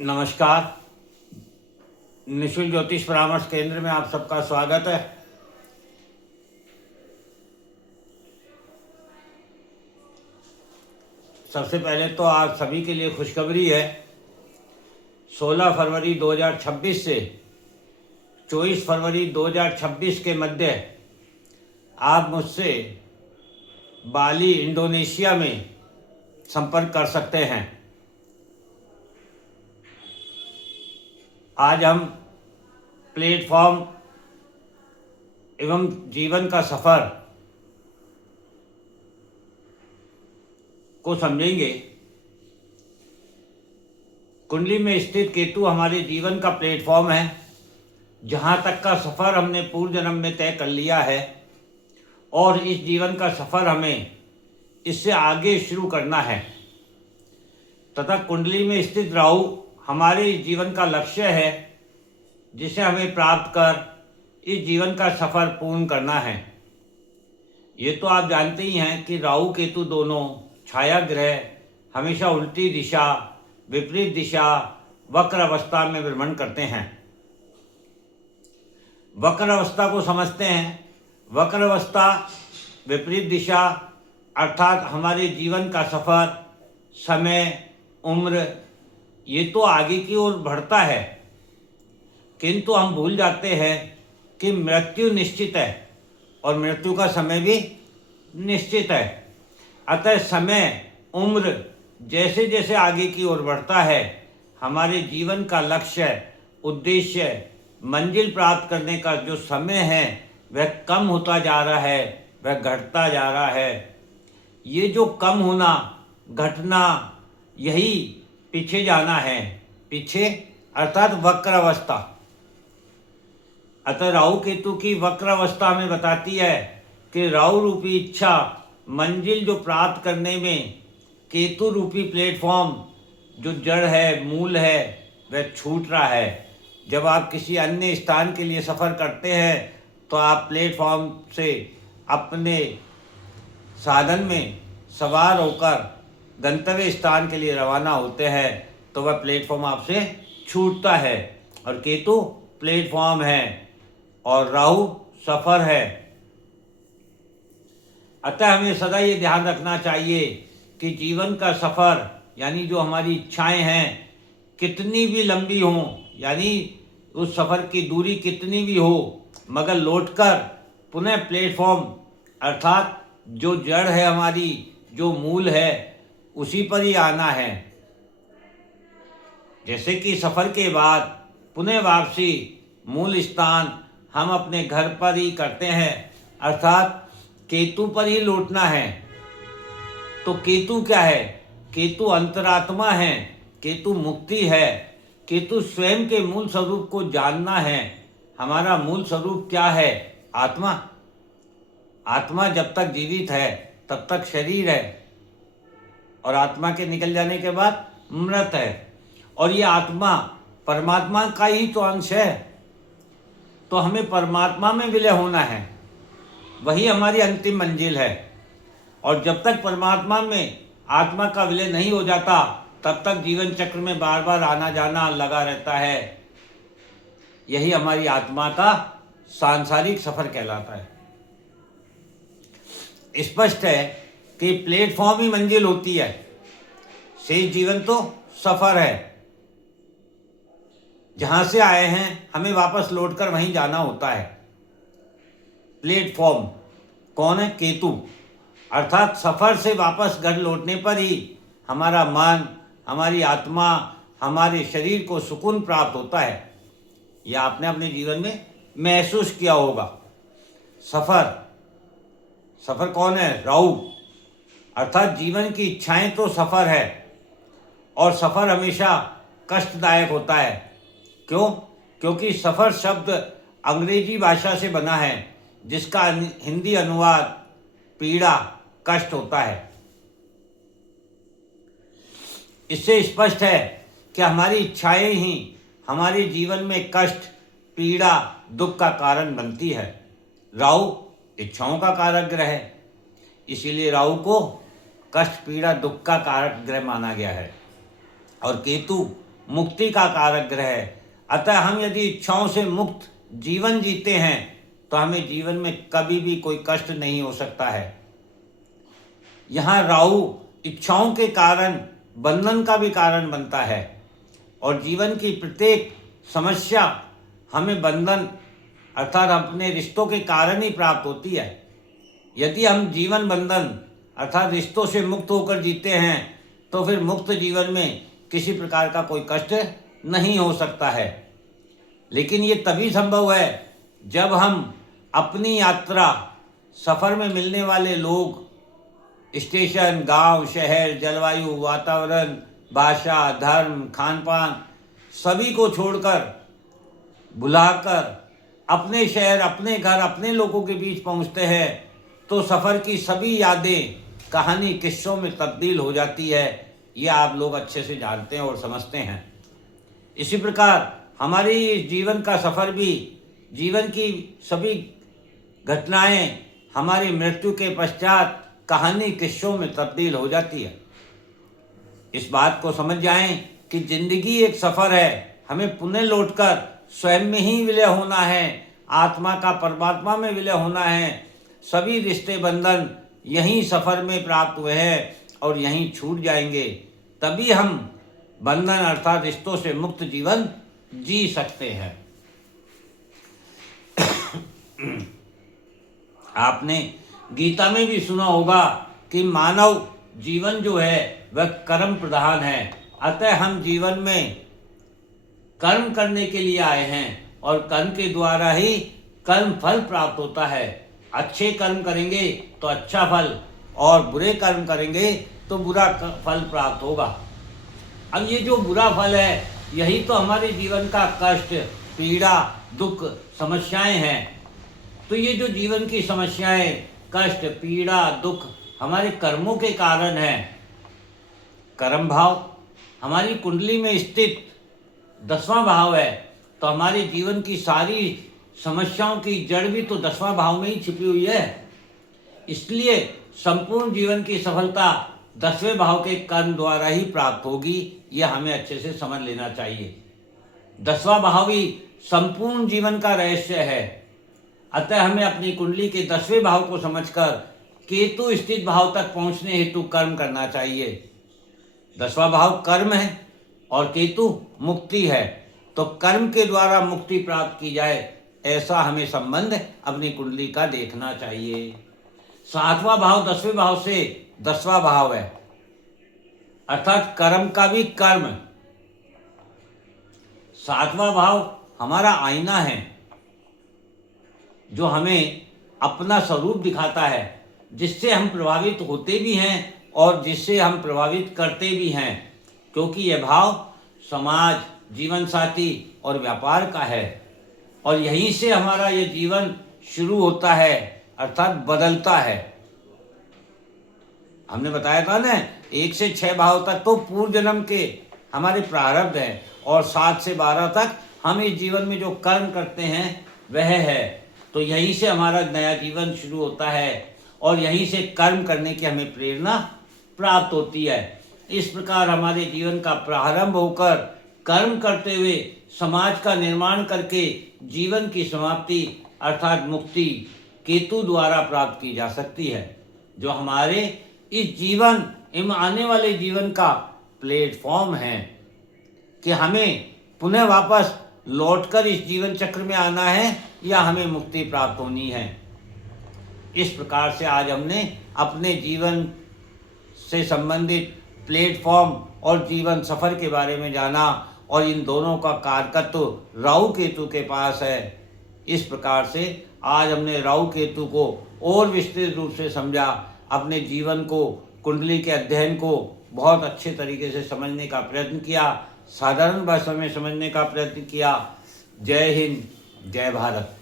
नमस्कार। निशुल्क ज्योतिष परामर्श केंद्र में आप सबका स्वागत है। सबसे पहले तो आप सभी के लिए खुशखबरी है। 16 फरवरी 2026 से 24 फरवरी 2026 के मध्य आप मुझसे बाली इंडोनेशिया में संपर्क कर सकते हैं। आज हम प्लेटफॉर्म एवं जीवन का सफ़र को समझेंगे। कुंडली में स्थित केतु हमारे जीवन का प्लेटफॉर्म है, जहाँ तक का सफ़र हमने पूर्व जन्म में तय कर लिया है और इस जीवन का सफ़र हमें इससे आगे शुरू करना है। तथा कुंडली में स्थित राहु हमारे इस जीवन का लक्ष्य है, जिसे हमें प्राप्त कर इस जीवन का सफ़र पूर्ण करना है। ये तो आप जानते ही हैं कि राहु केतु दोनों छाया ग्रह हमेशा उल्टी दिशा, विपरीत दिशा, वक्र अवस्था में भ्रमण करते हैं। वक्र अवस्था को समझते हैं। वक्र अवस्था, विपरीत दिशा अर्थात हमारे जीवन का सफ़र, समय, उम्र ये तो आगे की ओर बढ़ता है, किंतु हम भूल जाते हैं कि मृत्यु निश्चित है और मृत्यु का समय भी निश्चित है। अतः समय, उम्र जैसे जैसे आगे की ओर बढ़ता है, हमारे जीवन का लक्ष्य, उद्देश्य, मंजिल प्राप्त करने का जो समय है वह कम होता जा रहा है, वह घटता जा रहा है। ये जो कम होना, घटना, यही पीछे जाना है। पीछे अर्थात वक्र अवस्था। अतः राहु केतु की वक्र अवस्था हमें बताती है कि राहु रूपी इच्छा मंजिल जो प्राप्त करने में केतु रूपी प्लेटफॉर्म जो जड़ है, मूल है, वह छूट रहा है। जब आप किसी अन्य स्थान के लिए सफ़र करते हैं तो आप प्लेटफॉर्म से अपने साधन में सवार होकर गंतव्य स्थान के लिए रवाना होते हैं, तो वह प्लेटफॉर्म आपसे छूटता है। और केतु प्लेटफॉर्म है और राहु सफ़र है। अतः हमें सदा ये ध्यान रखना चाहिए कि जीवन का सफ़र यानी जो हमारी इच्छाएं हैं, कितनी भी लंबी हों, यानी उस सफ़र की दूरी कितनी भी हो, मगर लौटकर पुनः प्लेटफॉर्म अर्थात जो जड़ है हमारी, जो मूल है, उसी पर ही आना है। जैसे कि सफ़र के बाद पुनः वापसी मूल स्थान हम अपने घर पर ही करते हैं, अर्थात केतु पर ही लौटना है। तो केतु क्या है? केतु अंतरात्मा है, केतु मुक्ति है, केतु स्वयं के मूल स्वरूप को जानना है। हमारा मूल स्वरूप क्या है? आत्मा। आत्मा जब तक जीवित है तब तक शरीर है और आत्मा के निकल जाने के बाद मृत है। और ये आत्मा परमात्मा का ही तो अंश है, तो हमें परमात्मा में विलय होना है। वही हमारी अंतिम मंजिल है। और जब तक परमात्मा में आत्मा का विलय नहीं हो जाता, तब तक जीवन चक्र में बार बार आना जाना लगा रहता है। यही हमारी आत्मा का सांसारिक सफ़र कहलाता है। स्पष्ट है कि प्लेटफॉर्म ही मंजिल होती है, शेष जीवन तो सफ़र है। जहाँ से आए हैं हमें वापस लौटकर वहीं जाना होता है। प्लेटफॉर्म कौन है? केतु। अर्थात सफ़र से वापस घर लौटने पर ही हमारा मन, हमारी आत्मा, हमारे शरीर को सुकून प्राप्त होता है। यह आपने अपने जीवन में महसूस किया होगा। सफ़र कौन है? राहु। अर्थात जीवन की इच्छाएं तो सफ़र है और सफ़र हमेशा कष्टदायक होता है। क्यों? क्योंकि सफ़र शब्द अंग्रेजी भाषा से बना है, जिसका हिंदी अनुवाद पीड़ा, कष्ट होता है। इससे स्पष्ट है कि हमारी इच्छाएं ही हमारे जीवन में कष्ट, पीड़ा, दुख का कारण बनती है। राहु इच्छाओं का कारक ग्रह है, इसीलिए राहु को कष्ट, पीड़ा, दुख का कारक ग्रह माना गया है। और केतु मुक्ति का कारक ग्रह है। अतः हम यदि इच्छाओं से मुक्त जीवन जीते हैं तो हमें जीवन में कभी भी कोई कष्ट नहीं हो सकता है। यहाँ राहु इच्छाओं के कारण बंधन का भी कारण बनता है और जीवन की प्रत्येक समस्या हमें बंधन अर्थात अपने रिश्तों के कारण ही प्राप्त होती है। यदि हम जीवन बंधन अर्थात रिश्तों से मुक्त होकर जीते हैं तो फिर मुक्त जीवन में किसी प्रकार का कोई कष्ट नहीं हो सकता है। लेकिन ये तभी संभव है जब हम अपनी यात्रा सफ़र में मिलने वाले लोग, स्टेशन, गांव, शहर, जलवायु, वातावरण, भाषा, धर्म, खान पान सभी को छोड़कर बुलाकर अपने शहर, अपने घर, अपने लोगों के बीच पहुंचते हैं तो सफ़र की सभी यादें, कहानी किस्सों में तब्दील हो जाती है। ये आप लोग अच्छे से जानते हैं और समझते हैं। इसी प्रकार हमारी इस जीवन का सफ़र भी, जीवन की सभी घटनाएं हमारी मृत्यु के पश्चात कहानी किस्सों में तब्दील हो जाती है। इस बात को समझ जाएं कि जिंदगी एक सफ़र है, हमें पुनः लौटकर स्वयं में ही विलय होना है, आत्मा का परमात्मा में विलय होना है। सभी रिश्ते बंधन यहीं सफ़र में प्राप्त हुए हैं और यहीं छूट जाएंगे। तभी हम बंधन अर्थात रिश्तों से मुक्त जीवन जी सकते हैं। आपने गीता में भी सुना होगा कि मानव जीवन जो है वह कर्म प्रधान है। अतः हम जीवन में कर्म करने के लिए आए हैं और कर्म के द्वारा ही कर्म फल प्राप्त होता है। अच्छे कर्म करेंगे तो अच्छा फल और बुरे कर्म करेंगे तो बुरा फल प्राप्त होगा। अब ये जो बुरा फल है यही तो हमारे जीवन का कष्ट, पीड़ा, दुख, समस्याएं हैं। तो ये जो जीवन की समस्याएं, कष्ट, पीड़ा, दुख हमारे कर्मों के कारण है। कर्म भाव हमारी कुंडली में स्थित 10वां भाव है तो हमारे जीवन की सारी समस्याओं की जड़ भी तो 10वां भाव में ही छिपी हुई है। इसलिए संपूर्ण जीवन की सफलता 10वें भाव के कर्म द्वारा ही प्राप्त होगी। यह हमें अच्छे से समझ लेना चाहिए। 10वां भाव ही संपूर्ण जीवन का रहस्य है। अतः हमें अपनी कुंडली के 10वें भाव को समझकर केतु स्थित भाव तक पहुंचने हेतु कर्म करना चाहिए। 10वां भाव कर्म है और केतु मुक्ति है, तो कर्म के द्वारा मुक्ति प्राप्त की जाए ऐसा हमें संबंध अपनी कुंडली का देखना चाहिए। 7वां भाव 10वें भाव से 10वां भाव है अर्थात कर्म का भी कर्म। 7वां भाव हमारा आईना है जो हमें अपना स्वरूप दिखाता है, जिससे हम प्रभावित होते भी हैं और जिससे हम प्रभावित करते भी हैं, क्योंकि यह भाव समाज, जीवन साथी और व्यापार का है और यहीं से हमारा यह जीवन शुरू होता है अर्थात बदलता है। हमने बताया था ना 1 से 6 भाव तक तो पूर्व जन्म के हमारे प्रारब्ध हैं और 7 से 12 तक हम इस जीवन में जो कर्म करते हैं वह है। तो यहीं से हमारा नया जीवन शुरू होता है और यहीं से कर्म करने की हमें प्रेरणा प्राप्त होती है। इस प्रकार हमारे जीवन का प्रारंभ होकर कर्म करते हुए समाज का निर्माण करके जीवन की समाप्ति अर्थात मुक्ति केतु द्वारा प्राप्त की जा सकती है, जो हमारे इस जीवन एवं आने वाले जीवन का प्लेटफॉर्म है कि हमें पुनः वापस लौटकर इस जीवन चक्र में आना है या हमें मुक्ति प्राप्त होनी है। इस प्रकार से आज हमने अपने जीवन से संबंधित प्लेटफॉर्म और जीवन सफर के बारे में जाना और इन दोनों का कारकत्व राहु केतु के पास है। इस प्रकार से आज हमने राहु केतु को और विस्तृत रूप से समझा, अपने जीवन को, कुंडली के अध्ययन को बहुत अच्छे तरीके से समझने का प्रयत्न किया, साधारण भाषा में समझने का प्रयत्न किया। जय हिंद, जय भारत।